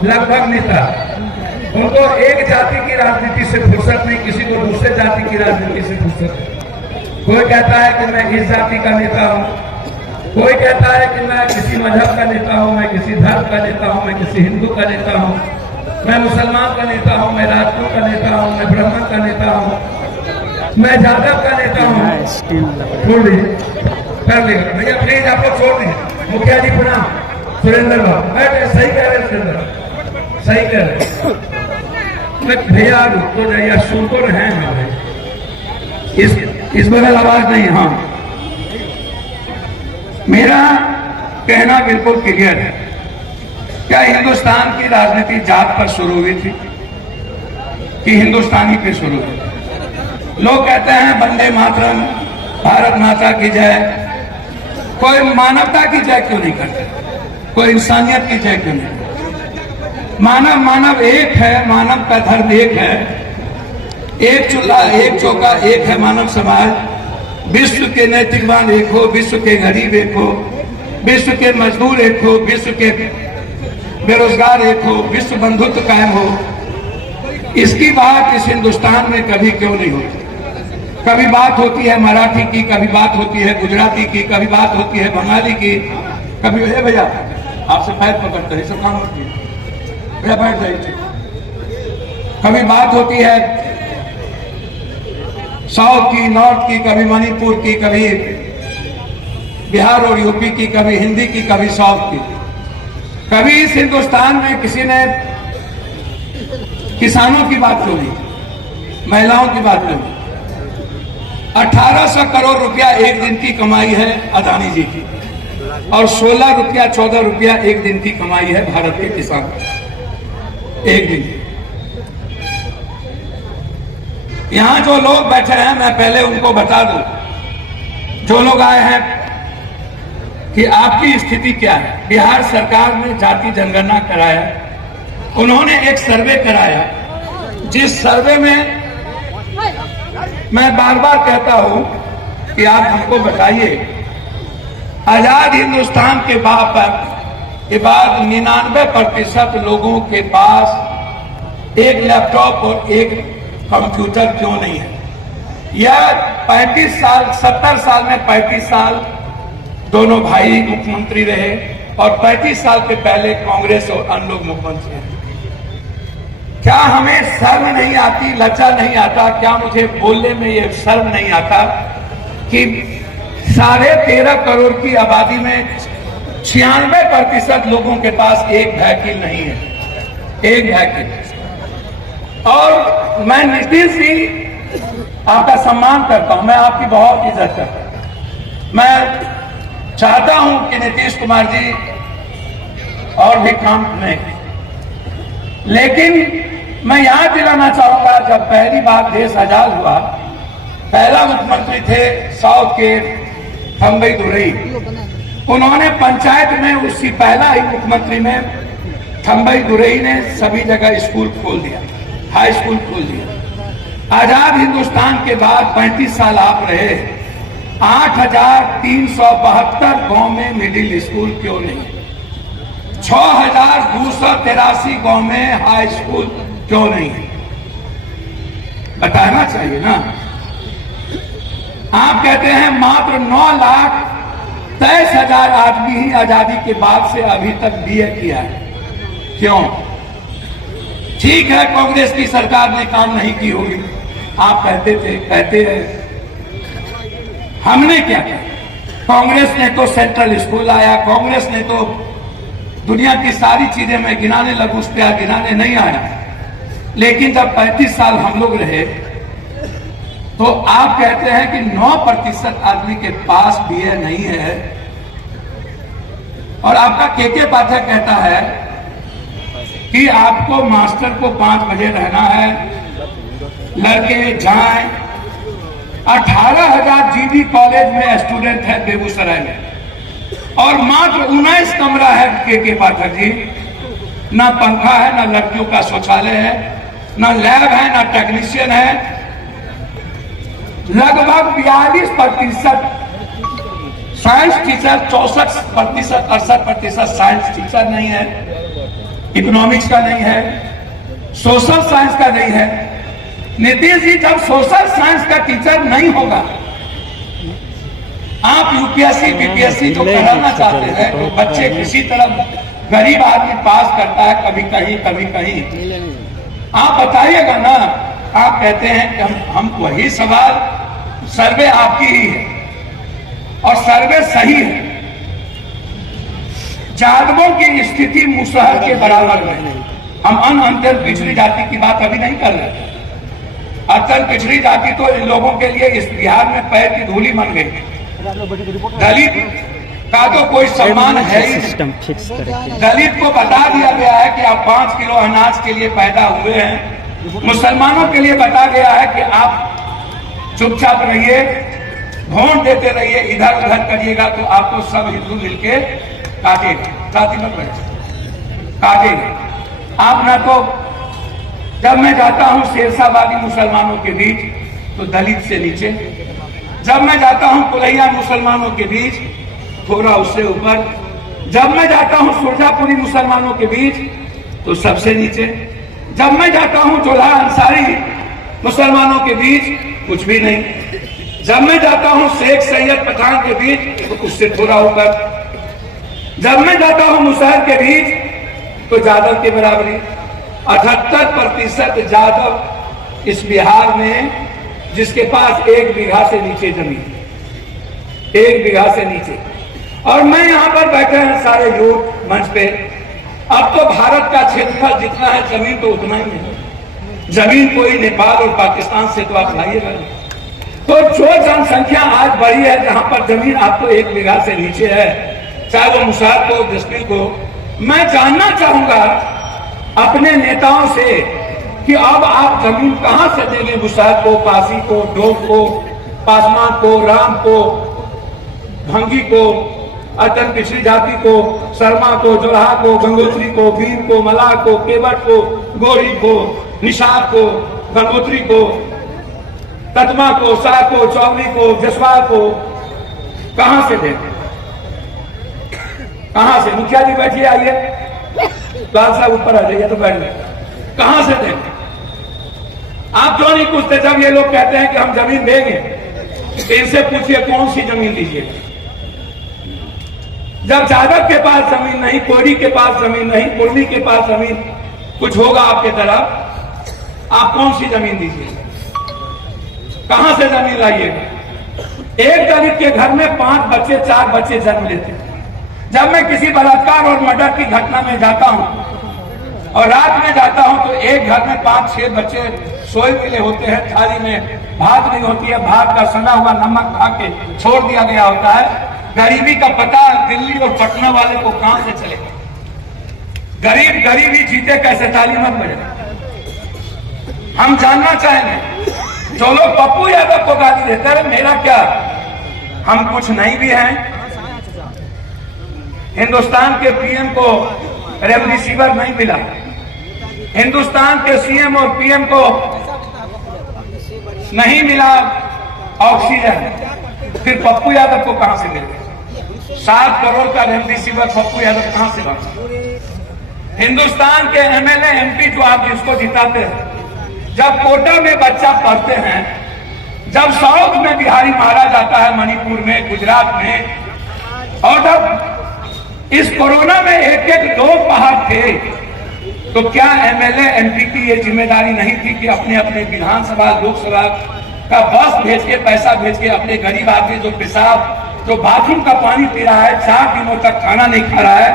लगभग नेता, उनको एक जाति की राजनीति से फुर्सत नहीं, किसी को दूसरे जाति की राजनीति से फुर्सत नहीं। कोई कहता है कि मैं इस जाति का नेता हूं, कोई कहता है कि मैं किसी मजहब का नेता हूं, मैं किसी धर्म का नेता हूं, मैं किसी हिंदू का नेता हूं, मैं मुसलमान का नेता हूं, मैं राजपूत का नेता हूं, मैं ब्राह्मण का नेता हूं, मैं जादव का नेता हूं। छोड़ दीजिए, कर लेगा भैया, प्लीज आप लोग छोड़ दीजिए। मुखिया जी प्रणाम। सुरेंद्र बाबू बैठे, सही कह रहे सुरेंद्र, सही कह रहे भैया, रुको जाइए, सुन तो रहे हैं। इस बगल आवाज नहीं। हाँ, मेरा कहना बिल्कुल क्लियर है। क्या हिंदुस्तान की राजनीति जात पर शुरू हुई थी कि हिंदुस्तानी पे शुरू हुई? लोग कहते हैं वंदे मातरम, भारत माता की जय। कोई मानवता की जय क्यों नहीं करते? कोई इंसानियत की जय क्यों नहीं? मानव एक है, मानव का धर्म एक है, एक चूल्हा एक चौका एक है मानव समाज। विश्व के नैतिकवान एक हो, विश्व के गरीब एक हो, विश्व के मजदूर एक हो, विश्व के बेरोजगार एक हो, विश्व बंधुत्व कायम हो। इसकी बात इस हिंदुस्तान में कभी क्यों नहीं होती? कभी बात होती है मराठी की, कभी बात होती है गुजराती की, कभी बात होती है बंगाली की, कभी भैया आपसे पैर पकड़ते हैं, सब काम होती है, भैया बैठ जाइए। कभी बात होती है साउथ की, नॉर्थ की, कभी मणिपुर की, कभी बिहार और यूपी की, कभी हिंदी की, कभी साउथ की। कभी इस हिंदुस्तान में किसी ने किसानों की बात क्यों नहीं, महिलाओं की बात क्यों नहीं? 1800 करोड़ रुपया एक दिन की कमाई है अदानी जी की, और 16 रुपया 14 रुपया एक दिन की कमाई है भारत के किसान एक दिन। यहां जो लोग बैठे हैं, मैं पहले उनको बता दूं, जो लोग आए हैं, कि आपकी स्थिति क्या है। बिहार सरकार ने जाति जनगणना कराया, उन्होंने एक सर्वे कराया, जिस सर्वे में मैं बार बार कहता हूं कि आप हमको बताइए, आजाद हिंदुस्तान के बाद 99% लोगों के पास एक लैपटॉप और एक कंप्यूटर क्यों नहीं है? यह 35 साल, 70 साल में 35 साल दोनों भाई मुख्यमंत्री रहे, और 35 साल के पहले कांग्रेस और अन्य लोग मुख्यमंत्री रहे। क्या हमें शर्म नहीं आती, लज्जा नहीं आता? क्या मुझे बोलने में ये शर्म नहीं आता कि 13.5 करोड़ की आबादी में 96% लोगों के पास एक व्हीकल नहीं है, एक व्हीकल। और मैं नीतीश जी आपका सम्मान करता हूं, मैं आपकी बहुत इज्जत करता हूं। मैं चाहता हूं कि नीतीश कुमार जी और भी काम नहीं, लेकिन मैं याद दिलाना चाहूंगा, जब पहली बार देश आजाद हुआ, पहला मुख्यमंत्री थे साउथ के थम्बई दुरई। उन्होंने पंचायत में, उसकी पहला ही मुख्यमंत्री में थम्बई दुरई ने सभी जगह स्कूल खोल दिया, हाई स्कूल खोल दिया। आजाद हिंदुस्तान के बाद 35 साल आप रहे, 8,372 गांव में मिडिल स्कूल क्यों नहीं? 6,283 गांव में हाई स्कूल क्यों नहीं? बताना चाहिए ना। आप कहते हैं मात्र 9,23,000 आदमी ही आजादी के बाद से अभी तक बीए किया है। क्यों? ठीक है, कांग्रेस की सरकार ने काम नहीं की होगी, आप कहते थे, कहते हैं। हमने क्या किया? कांग्रेस ने तो सेंट्रल स्कूल आया, कांग्रेस ने तो दुनिया की सारी चीजें मैं गिनाने लगूं, उस पर गिनाने नहीं आया। लेकिन जब 35 साल हम लोग रहे, तो आप कहते हैं कि 9% आदमी के पास बीए नहीं है, और आपका के पाठक कहता है कि आपको मास्टर को 5 बजे रहना है, लड़के जाएं। 18,000 जीडी कॉलेज में स्टूडेंट है बेगूसराय में, और मात्र 19 कमरा है के पाठक जी। ना पंखा है, ना लड़कियों का शौचालय है, ना लैब है, ना टेक्नीशियन है। लगभग 42% साइंस टीचर, 64%, 68% साइंस टीचर नहीं है। इकोनॉमिक्स का नहीं है, सोशल साइंस का नहीं है। नीतीश जी, जब सोशल साइंस का टीचर नहीं होगा, आप यूपीएससी बीपीएससी जो कराना चाहते हैं, तो बच्चे किसी तरह गरीब आदमी पास करता है, कभी कहीं। आप बताइएगा ना। आप कहते हैं कि हम वही सवाल, सर्वे आपकी ही है और सर्वे सही है। जादवों की स्थिति मुसहर के बराबर है। हम अत्यंत पिछड़ी जाति की बात अभी नहीं कर रहे। अत्यंत पिछड़ी जाति तो इन लोगों के लिए इस बिहार में पैर की धूली बन गई। दलित का तो कोई सम्मान है ही नहीं। दलित को बता दिया गया है कि आप 5 किलो अनाज के लिए पैदा हुए हैं। मुसलमानों के लिए बता गया है कि आप चुपचाप रहिए, वोट देते रहिए, इधर उधर करिएगा तो आपको सब हिंदू मिलके काटेगा। काटेगा आप ना। तो जब मैं जाता हूं शेरशाहबादी मुसलमानों के बीच तो दलित से नीचे, जब मैं जाता हूं कुलैया मुसलमानों के बीच थोड़ा उससे ऊपर, जब मैं जाता हूं सुरजापुरी मुसलमानों के बीच तो सबसे नीचे, जब मैं जाता हूं जोल्हा अंसारी मुसलमानों के बीच कुछ भी नहीं, जब मैं जाता हूं शेख सैयद पठान के बीच तो उससे थोड़ा ऊपर, जब मैं जाता हूं मुसहर के बीच तो जादव के बराबरी। 78% जादव इस बिहार में, जिसके पास 1 बीघा से नीचे जमीन, 1 बीघा से नीचे। और मैं यहां पर बैठे हैं सारे लोग मंच पे। अब तो भारत का क्षेत्रफल जितना है, जमीन तो उतना ही है। जमीन कोई नेपाल और पाकिस्तान से तो आप लाइएगा। तो जो जनसंख्या आज बढ़ी है, जहां पर जमीन आपको 1 बीघा से नीचे है, चाहे वो मुसहर को, डिस्ट्रिक्ट को, मैं जानना चाहूंगा अपने नेताओं से कि अब आप जमीन कहां से देंगे मुसहर को, पासी को, डोम को, पासवान को, राम को, भंगी को, अत्यंत पिछड़ी जाति को, शर्मा को, जोल्हा को, गंगोत्री को, भीम को, मलाह को, केवट को, गोरी को, निषाद को, गंगोत्री को, ततमा को, शाह को, चौधरी को, जसवाल को, कहां से देंगे? कहां से? मुखिया जी बैठिए, आइए, लाल साहब ऊपर आ जाइए तो बैठ गए। कहां से देंगे? आप क्यों नहीं पूछते? जब ये लोग कहते हैं कि हम जमीन देंगे, तो इनसे पूछिए कौन सी जमीन दीजिएगा। जब जादव के पास जमीन नहीं, कोरी के पास जमीन नहीं, कुर्मी के पास जमीन कुछ होगा आपके तरफ, आप कौन सी जमीन दीजिएगा? कहां से जमीन लाइएगा? एक दलित के घर में 5 बच्चे 4 बच्चे जन्म लेते हैं। जब मैं किसी बलात्कार और मर्डर की घटना में जाता हूं और रात में जाता हूं तो एक घर में 5-6 बच्चे सोए मिले होते हैं, थाली में भात नहीं होती है, भात का सना हुआ नमक खा के छोड़ दिया गया होता है। गरीबी का पता दिल्ली और पटना वाले को कहां से चलेगा? गरीब ही जीते कैसे? ताली मत बजे। हम जानना चाहेंगे जो लोग पप्पू यादव को गाली देते हैं, मेरा क्या, हम कुछ नहीं भी हैं। हिंदुस्तान के पीएम को रेमडेसिविर नहीं मिला, हिंदुस्तान के सीएम और पीएम को नहीं मिला ऑक्सीजन, फिर पप्पू यादव को कहां से मिलेगा? 7 करोड़ का रेमडेसिविर पप्पू यादव कहां से बना? हिंदुस्तान के एमएलए एमपी जो आप जिसको जिताते हैं, जब कोटा में बच्चा पढ़ते हैं, जब साउथ में बिहारी मारा जाता है, मणिपुर में, गुजरात में, और जब इस कोरोना में 1-1 लोग बाहर थे, तो क्या एमएलए एमपी की ये जिम्मेदारी नहीं थी कि अपने अपने विधानसभा लोकसभा का बस भेज के, पैसा भेज के अपने गरीब आदमी जो पेशाब, जो बाथरूम का पानी पी रहा है, 4 दिनों तक खाना नहीं खा रहा है,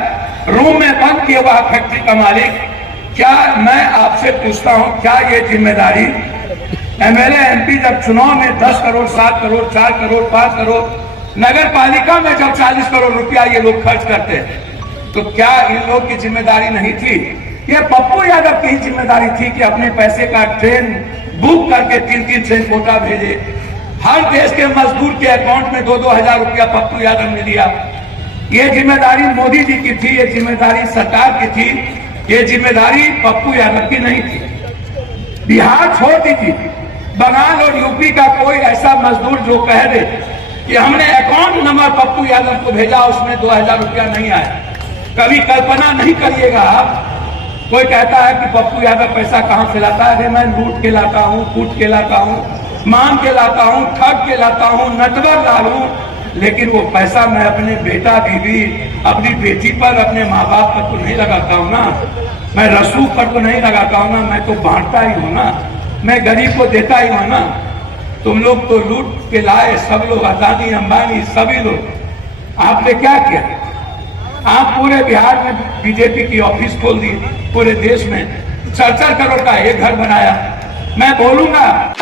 रूम में बंद किया हुआ फैक्ट्री का मालिक, क्या मैं आपसे पूछता हूं, क्या ये जिम्मेदारी एमएलए एमपी जब चुनाव में 10 करोड़, 7 करोड़, 4 करोड़, 5 करोड़, नगर पालिका में जब 40 करोड़ रुपया ये लोग खर्च करते हैं, तो क्या इन लोग की जिम्मेदारी नहीं थी? ये पप्पू यादव की जिम्मेदारी थी कि अपने पैसे का ट्रेन बुक करके 3-3 ट्रेन कोटा भेजे। हर देश के मजदूर के अकाउंट में 2-2 हजार रुपया पप्पू यादव ने दिया। ये जिम्मेदारी मोदी जी की थी, ये जिम्मेदारी सरकार की थी, ये जिम्मेदारी पप्पू यादव की नहीं थी। बिहार छोड़ दीजिए, बंगाल और यूपी का कोई ऐसा मजदूर जो कह दे कि हमने अकाउंट नंबर पप्पू यादव को भेजा, उसमें 2000 रुपया नहीं आया, कभी कल्पना नहीं करिएगा आप कोई कहता है कि पप्पू यादव पैसा कहां से लाता है? अरे मैं लूट के लाता हूं, कूट के लाता हूं, मांग के लाता हूं, ठग के लाता हूं, नटवर डालूं, लेकिन वो पैसा मैं अपने बेटा बीवी, अपनी बेटी पर, अपने माँ बाप पर तो नहीं लगाता हूं ना। मैं रसूख पर तो नहीं लगाता हूं ना, मैं तो बांटता ही हूं ना, मैं गरीब को देता ही हूं ना। तुम लोग तो लूट के लाए, सब लोग, अदानी अंबानी सभी लोग। आपने क्या किया? आप पूरे बिहार में बीजेपी की ऑफिस खोल दी, पूरे देश में 4-4 करोड़ का एक घर बनाया। मैं बोलूंगा